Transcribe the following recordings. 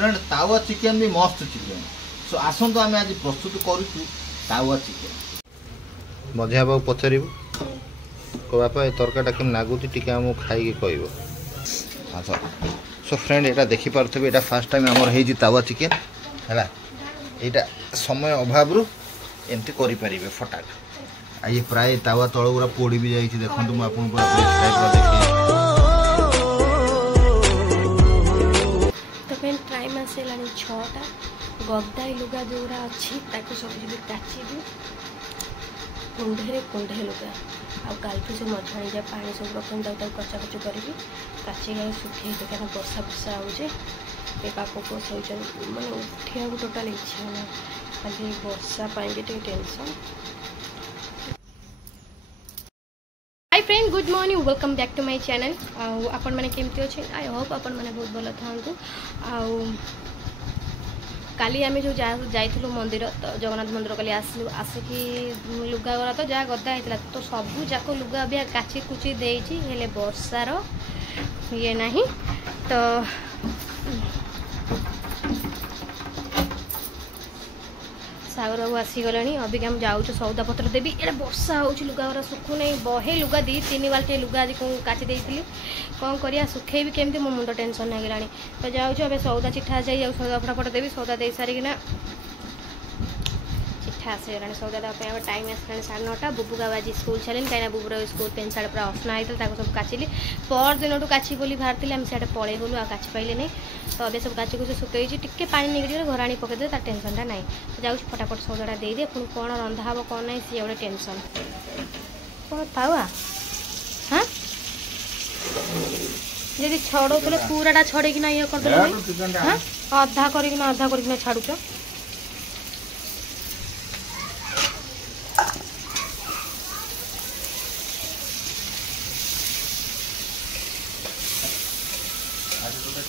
Friend तावा chicken भी मस्त चिकेन। सो आसतु आम आज प्रस्तुत करूँ तावा चिकेन। मझिया बाबू पचारू को बापा ये तरकाटा केम नागुच टी आम खाई कह। अच्छा सो फ्रेंड यहाँ देखिपे यहाँ फास्ट टाइम आमर हो तावा चिकेन है। यहाँ समय अभाव एमती करें फटाक ये प्राय तावा तल गुरा पोड़ी भी जाइए। देखो मुझे टाइम आसला 6टा गदाई लुगा जोरा अच्छी सब जी काची कुंडे कुंडे लुगा आलठू से मझा जा पा सब रखी कचा कचु करी काची गए सुखे क्या बर्षा बर्षा हो पाप मैंने उठा टोटाल इच्छा ना खाली वर्षा tension. Hi friend good morning welcome back to my channel. आपण मैंने केमती अच्छे आई होप आपण मैंने बहुत भल था। काली आम जो जाइलु मंदिर तो जगन्नाथ मंदिर काली आसिकी लुगा गुरा तो जहाँ गदा होता तो सबू जाक लुगा भी काची कुची देती हेले वर्षार ये नहीं तो सागर बाबू आसीगले अबिका हम जाऊँ सौदा पत्र देवी ये वर्षा हो लुगा गुरा सुखु नहीं बहे लुगा 2-3 बाल्टी लुगा आज काची देती कौन करिया सुखे भी केमती मो मुंड टेंशन हो गलानी तो जाऊँ अबे सौदा चिठा जाइए सौदा फटाफट देवी सौदा दे सारिकिना चिठा आसीगला सौदा देवाई टाइम आसला 9:30 बुबुका बाजी स्कूल चलें कहीं बुबुर स्कूल पेन सार्ट पूरा असना होता सब काचिली पर दिन काची बोली बाहर आम सीधे पलि गलु आ काची पाइले नहीं तो अबे सब काची कुछ सुखई टिके पानी निकल घर आनी पकईदे तार टेंशनटा ना तो जाऊँ फटाफट सौदाटा देदे पुणी कौन रंधा हम कौन ना सी गोटे टेंशन कौन तावा हाँ जी छड़ो पूराटा छड़ेकिना ये करदे हाँ अधा करना छाड़ुच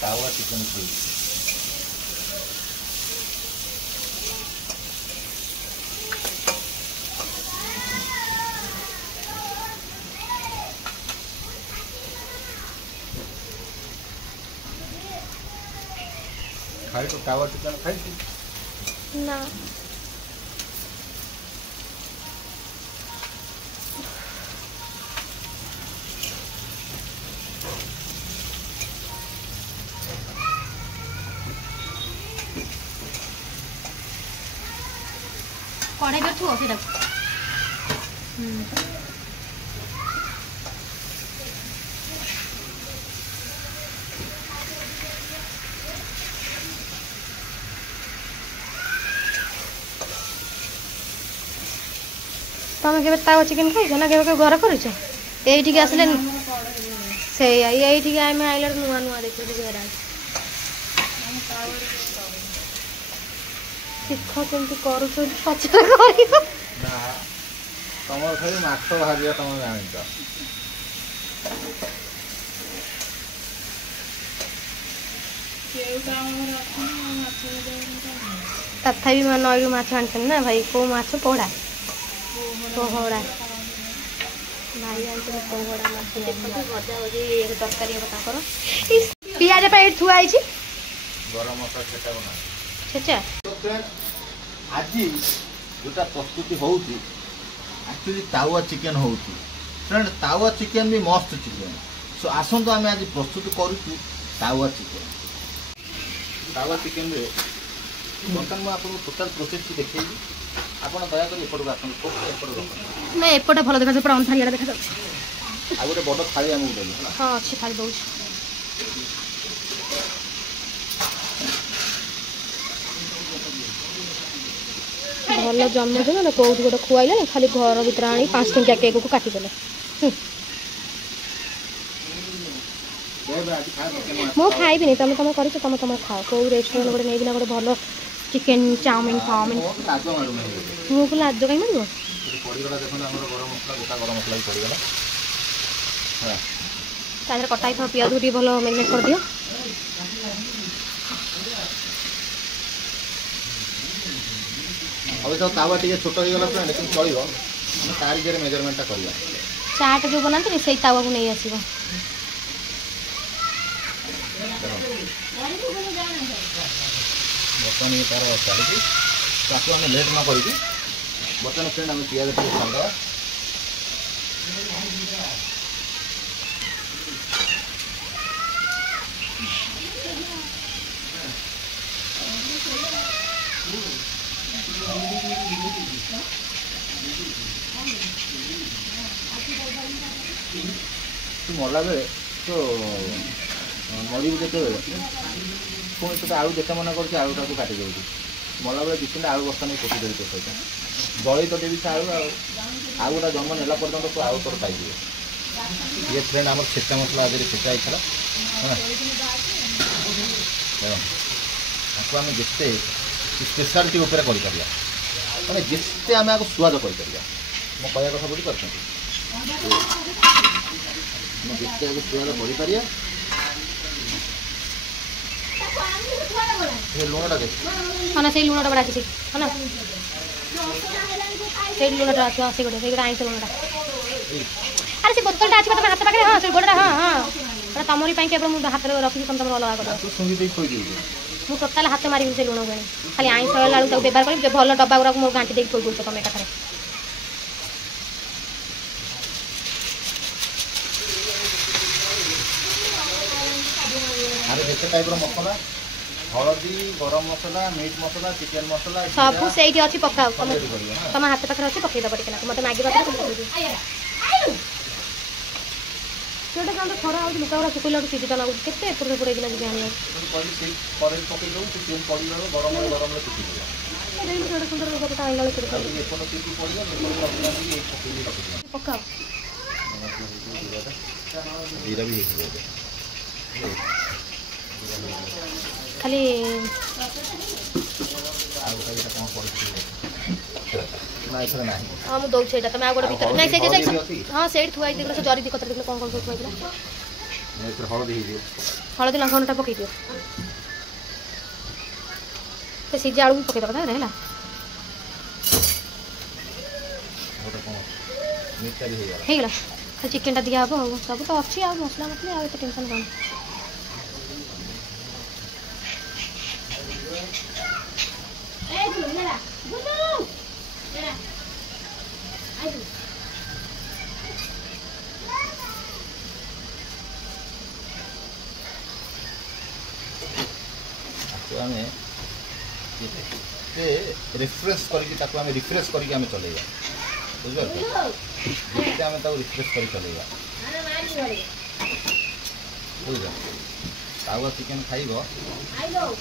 तावा चिकेन खाई तो तावा चिकेन खाई ना कढ़ाई कर थुओ सीधा तुम के तावा चिकेन खाई ना के घर कर आसले से ये आम आइला नुआ नुआ देखिए घर शिख केमती कर तथा नई माछ आन ना भाई कौ माछ पोहड़ा पोहड़ा भाई आने पोहड़ा माछ भजा भजी तरकारी हम पियाज पे थुआई गरम मसला छेचा आज जोटा प्रस्तुति होउची एक्चुअली तावा चिकेन होउची। फ्रेंड तावा चिकेन भी मस्त चिकेन। सो आसतु आम आज प्रस्तुत करूँ तावा चिकेन। तावा चिकेन रे बर्तमान मुझे आपको टोटाल प्रोसेस की देखी आप दयाक एपट ना एपटे भल देखा पूरा अंधारिया देखा आ गोटे बड़ थाली आमको देवी हाँ अच्छी थाली दौर भल जन्मदिन ना कौट गोटे खुआइले खाली घर भर आनी 5 टंकिया केक को काटिदेले मु खाइबी तुम तुम कर तुम तुम खाओ कौ रेस्टोरेंट गोटे नहीं गोटे भल चिकेन चाउमिन फाउमिन मुझे लाज कहीं मार कटाई था पियाज को भल मैरिनेट कर दियो अभी तो तावा टे छोट हो गला लेकिन चलो तार मेजरमेंटा करवा चाट जो बनाते से तावा को नहीं आस ବର୍ତ୍ତମାନ ଇଏ ତାର ଚାଲିଛି। ତାକୁ ଆମେ ଲେଟ୍ ନ କରିକି ବର୍ତ୍ତମାନ ଫ୍ରେଣ୍ଡ ଆମେ ପିଆଜ ଟିକେ ଛାଡ଼ିଦେବା। ମଲା ବେଳେ ତ ମରିବୁ ଯେତେବେଳେ ପୁଣି ସେଟା ଆଳୁ ଯେତେ ମନେ କରୁଛି ଆଳୁଟାକୁ କାଟି ଦେଉଛି। ମଲା ବେଳେ 2-3ଟା ଆଳୁ ବସ୍ତା ନେଇ ପୋତି ଦେଉଛି ସହିତ ଦଳି ତ ଦେବି ସେ ଆଳୁ ଆଉ ଗୋଟା ଜନ୍ମ ନେଲା ପର୍ଯ୍ୟନ୍ତ ତୁ ଆଳୁ ତୋର ପାଇଯିବ। ଇଏ ଫ୍ରେଣ୍ଡ ଆମର ଛେଚା ମସଲା ଆଜିରେ ଛେଚା ହେଇଥିଲା ତାକୁ ଆମେ ଯେତେ ସ୍ପେଶାଲିଟି ଉପରେ କରିପାରିବା ମାନେ ଯେତେ ଆମେ ଆକୁ ସୁଆଦ କରିପାରିବା। ମୋ କହିବା କଥା ବୁଝିପାରୁଛନ୍ତି? ଆମେ ଯେତେ ଆକୁ ସୁଆଦ କରିପାରିବା। ଲୁଣଟା ଦେଖ ହଁ ନା ସେଇ ଲୁଣଟା ବଡ଼ା ଅଛି ହଁ ନା ସେଇ ଲୁଣଟା ଅଛି ହଁ ସେଇ ଆଇଁଷ ଲୁଣଟା। ଆରେ ସେ ବୋତଲଟା ଅଛି ତମ ହାତ ପାଖରେ ହଁ ସେ ଗୋଡ଼ଟା ହଁ ହଁ ତମରି ପାଇଁ କେବଳ ମୁଁ ହାତରେ ରଖିଛି ତମେ ତମର ଅଲଗା କରିବ। ମୁଁ ଟୋଟାଲ ହାତ ମାରିବି ସେ ଲୁଣ ଗୁଣି ଖାଲି ଆଇଁଷ ହେଲା ବେଳକୁ ତାକୁ ବ୍ୟବହାର କରିବି। ଭଲ ଡବା ଗୁଡ଼ାକୁ ମୋର ଘାଣ୍ଟି ଦେଇକି ଥୋଇ ଦେଉଛ ତମେ ଏକାଥରେ। ଆରେ ଯେତେ ଟାଇପ୍ର ମସଲା ହଳଦୀ ଗରମ ମସଲା ମିଟ୍ ମସଲା ଚିକେନ ମସଲା ସବୁ ସେଇଠି ଅଛି ପକାଅ ତମ ହାତ ପାଖରେ ଅଛି ପକେଇଦେବ ଟିକେ ନା ମୋତେ ମାଗିବା ସେଇଟା କ'ଣ ଖରା ହେଉଛି ଲୁକା ଗୁଡ଼ା ଶୁଖିଲା ସିଝିଟା ଲାଗୁଛି କେତେ ଏପଟ ସେପଟ ହେଇକିନା ଯିବି ଆଣିବାକୁ। ପକାଅ ଖାଲି ହଁ ମୁଁ ଦଉଛି ସେଇଟା ତମେ ଆଉ ଗୋଟେ ଭିତରେ ନାଇଁ ସେଇ ହଁ ସେଇଠି ଥୁଆ ହେଇଥିଲା ସେ ଜରି କଥା ଦେଖିଲେ କ'ଣ କ'ଣ ସବୁ ଥୁଆ ହେଇଥିଲା। ହଳଦୀ ଲଙ୍କାଗୁଣ୍ଡଟା ପକେଇ ଦିଅ ସେ ସିଝା ଆଳୁ ବି ପକେଇଦେବ ତାହେଲେ ହେଲା। ହେଇଗଲା ଖାଲି ଚିକେନଟା ଦିଆହେବ ଆଉ ସବୁ ତ ଅଛି ଆଉ ମସଲା ମସଲି ଆଉ ଏତେ ଟେନସନ୍ କ'ଣ। ଆମେ ରିଫ୍ରେଶ କରିକି ତାକୁ ଆମେ ରିଫ୍ରେଶ କରିକି ଆମେ ଚଲେଇବା ବୁଝିପାରୁଛ ଯେତେ ଆମେ ତାକୁ ରିଫ୍ରେଶ କରି ଚଲେଇବା ବୁଝିଲ। ତାୱା ଚିକେନ ଖାଇବ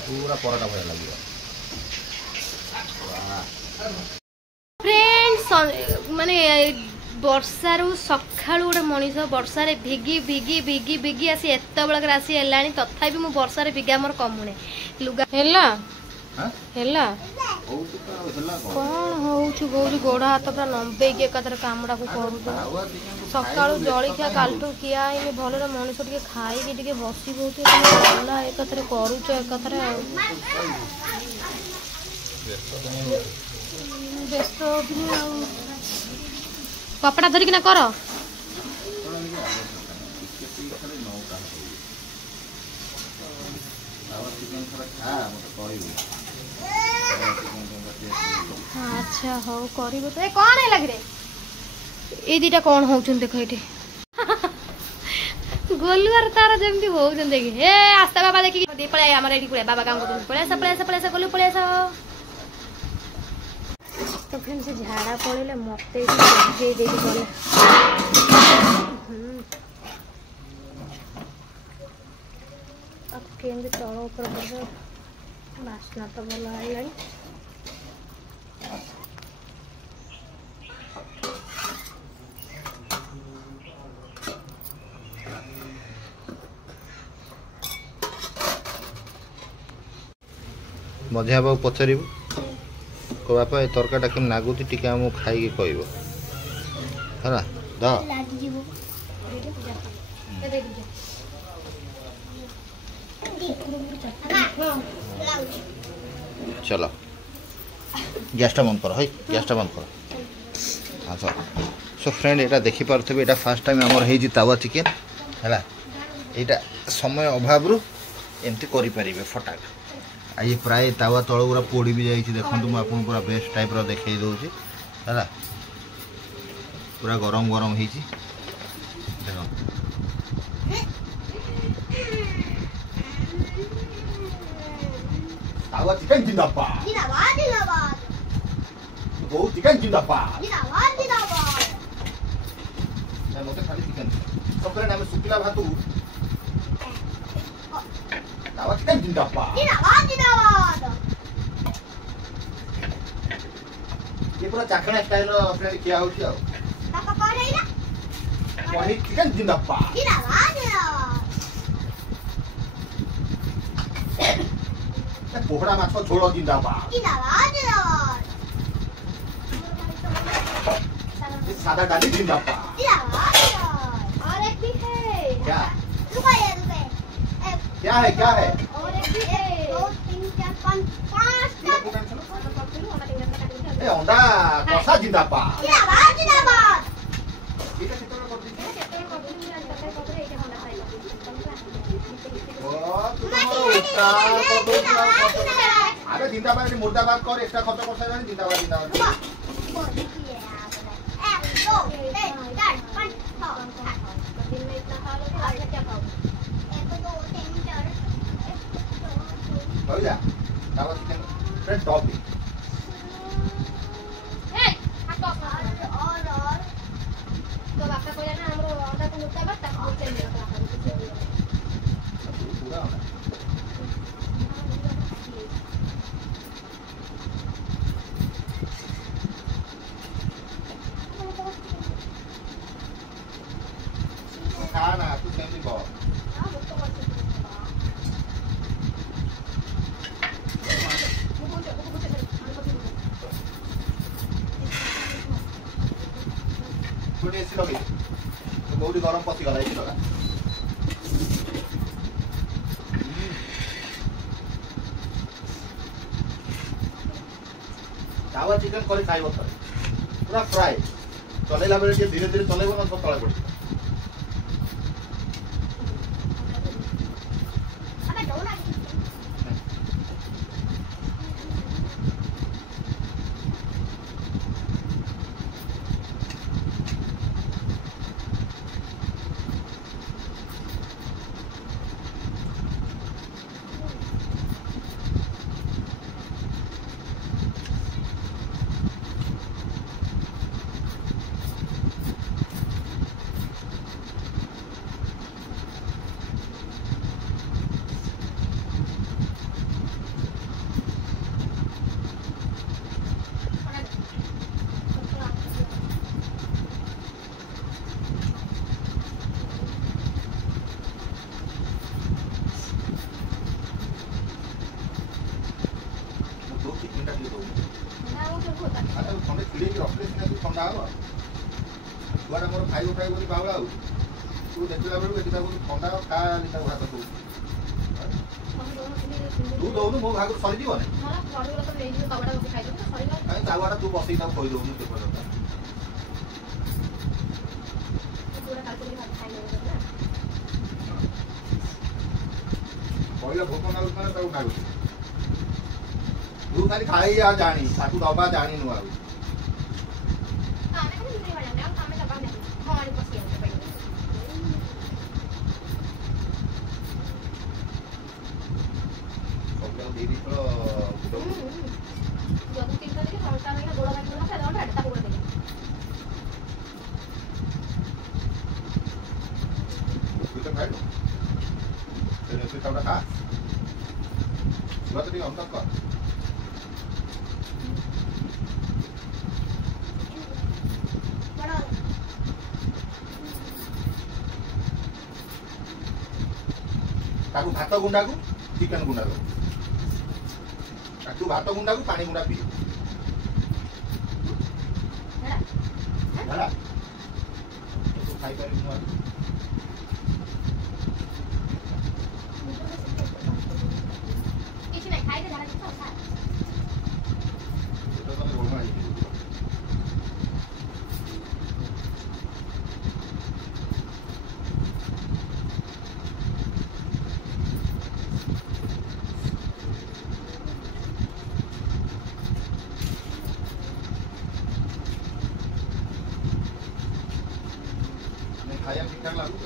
ପୁରା ପରଟା ଭଳିଆ ଲାଗିବ। ଫ୍ରେଣ୍ଡସ୍ ମାନେ ବର୍ଷାରୁ ସକାଳୁ ଗୋଟେ ମଣିଷ ବର୍ଷାରେ ଭିଗି ଭିଗି ଭିଗି ଭିଗି ଆସି ଏତେବେଳକରେ ଆସି ହେଲାଣି ତଥାପି ମୁଁ ବର୍ଷାରେ ଭିଗା ମୋର କମୁନି ଲୁଗା ହେଲା ହେଲା କ'ଣ ହଉଛି କହୁଛି ଗୋଡ଼ ହାତ ପୁରା ଲମ୍ବେଇକି ଏକାଥରେ କାମଟାକୁ କରୁଛୁ। ସକାଳୁ ଜଳଖିଆ କାଲିଠୁ ଖିଆ ହେଇନି ଭଲରେ ମଣିଷ ଟିକେ ଖାଇକି ଟିକେ ବସି ବହୁତ ଭଲ ଏକାଥରେ କରୁଛ ଏକାଥରେ ଆଉ ବ୍ୟସ୍ତ ହେଉଥିଲି ଆଉ କପଡ଼ା ଧରିକିନା କର। ଆଚ୍ଛା ହଉ କରିବ ତ। ଏ କ'ଣ ହେଲା କିରେ ଏଇ ଦୁଇଟା କ'ଣ ହଉଛନ୍ତି ଦେଖ ଏଇଠି ଗୋଲୁଆର ତାର ଯେମିତି ହଉଛନ୍ତି ଦେଖି ଏ ଆସ୍ତା ବାବା ଦେଖିକି ପଳେଇ ଆମର ଏଇଠି ପଳେଇ ବାବା କାମ କରୁଛନ୍ତି ପଳେଇ ଆସ ପଳେଇ ଆସ ପଳେଇ ଆସ ଗୋଲୁ ପଳେଇ ଆସ। ତ ଫ୍ରେଣ୍ଡ ସେ ଝାଡ଼ା ପଳେଇଲେ ମୋତେ ବୁଝେଇ ଦେଇକି ଗଲେ କେମିତି ତଳ ଉପରେ କରିବ ବାସ୍ନା ତ ଭଲ ଆଇଲାଣି। ମଝିଆ ବାବୁ ପଚାରିବୁ କୋ ବାପା ଏ ତରକାରୀଟା କେମିତି ଲାଗୁଛି ଟିକେ ଆମକୁ ଖାଇକି କହିବ ହେଲା ଦ चलो गैसटा बंद कर गैसटा बंद कर हाँ सो फ्रेंड यहाँ देखिपे यहाँ फास्ट टाइम आमर हो तावा चिकेन है यहाँ समय अभाव एमती करें फटाक ये प्राय तावा तल पूरा पोड़ी भी जाइए देखो मुझे आपको पूरा बेस्ट टाइप देखे दूसरी है पूरा गरम गरम हो तावा चिकन जिंदाबाद बहुत चिकन जिंदाबाद मत खाली चिकन सब आम शुक्ला भात तावा चिकन जिंदाबाद ये पूरा चाखणा स्टाइल अपने किया होची आ पनीर चिकन जिंदाबाद पोहड़ा माछ झोल जिंदाबाद सादा डाली जिंदाबाद और एक भी है क्या क्या है क्या है और एक भी है 2 3 4 5 ए अंडा कसा जिंदाबाद अरे जिंदाबाद मुर्दाबाद कर एक्स्ट्रा खर्च कर साइलानी जिंदाबाद जिंदाबाद भैया तावा चिकन फ्रेंड टॉप भी तो बापा को ना हमरो अंडा को मुर्दा बात तक बोलते नहीं पूरा खाना तू सेमती बो छोटी एसी लगे तो बहुत गरम पसी गला एसी लगा तावा चिकन कर खाइब थरे पूरा फ्राई चलेला बेले धीरे धीरे चलेब ना सब तले पड़ ठंडा हम छुआ मोर खाइब खाइब बोली बाबा तू देखला बेलू एटा ठंडा खा लिखा भात तू तू दौनु मो भाग सरी जीव ना तावाटा तू बसई ना खोई दौनु ते पड़ता पहिला भोक ना उतना ताऊ ना तू खाली खाई जा जानी ताकू दबा जानी नु आउ ताकू भात गुंडा को चिकन गुंडा को ताकू भात गुंडा को पानी गुंडा पी झाड़ा तो खाई पारी नु किछ नहीं खाई दे झाड़ा किछ खा तो तो बोलना है ठीक ठाक लागू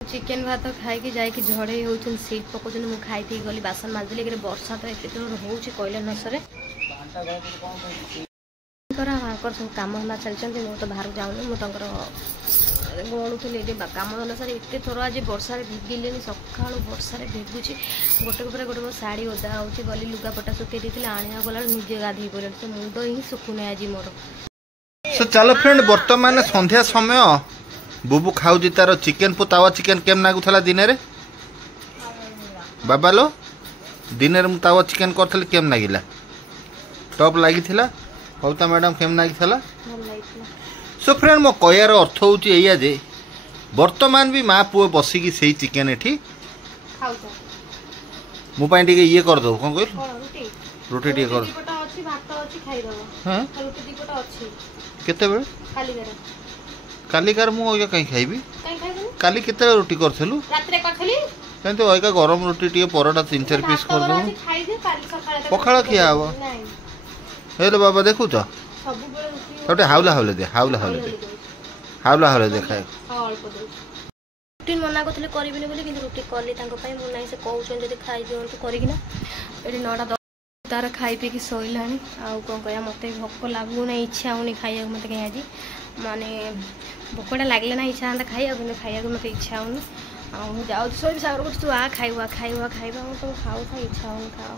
चिकेन भात खाई जाकि झड़े होती सीट पकाउँ मुझे खाई गली बासन माजली कि वर्षा तो एत जोर हो कहले नसरे सब कम धंदा चलती मुझे तो बाहर जाऊनी मुझे गणुली कम धंदा सारी एत थर आज वर्षा भिगिले सका वर्षा भिगुची गोटे पर गोटे मो शाढ़ी ओदा हो गली लुगापटा सुखे दी आने गला निजे गाधे पड़े मुंड ही सुखुने आज मोर। चलो फ्रेंड बर्तमान संध्या समय बुबू खाऊँ तार चिकेन पु तावा चिकेन केम नागुला दिन रे बाबा लो दिन रे तावा चिकेन करथले केम नागिला टॉप लागी थिला कविता मैडम केम नागी थिला सो फ्रेंड मो कहयार अर्थ होची एया जे वर्तमान भी माँ पुओ बसिकी सेही चिकेन एठी मो पाई टिके ये कर दो कोन कहल रोटी टिके कर हां केते बेले कालिकार मु ओया कहीं खाइबी काली केते रोटी करथलु रात्रे करथली कंते ओया गरम रोटी टिके परोटा 3-4 पीस कर दो पखाला खिया हबो हेलो बाबा देखु त सब बेले रोटी हाउला हाउले दे खाए रुटी मना करथले करबिने बोली कि रोटी करली तांको पई मु नाही से कहउछन जदी खाइ दियंतु करिकिना एडी 9टा तार खाई पी कि सोइलानी आउ कौन कह मत भोक लगुना इच्छा होनी खाइया मत कहीं आज माने भोकटा लगे ना इच्छा हाँ खाइया खाइया मत इच्छा होनी जाऊँ सोई सागर तू आ खाइबा खाइबा खाइबा तुम खाऊ था इच्छा होनी खाओ।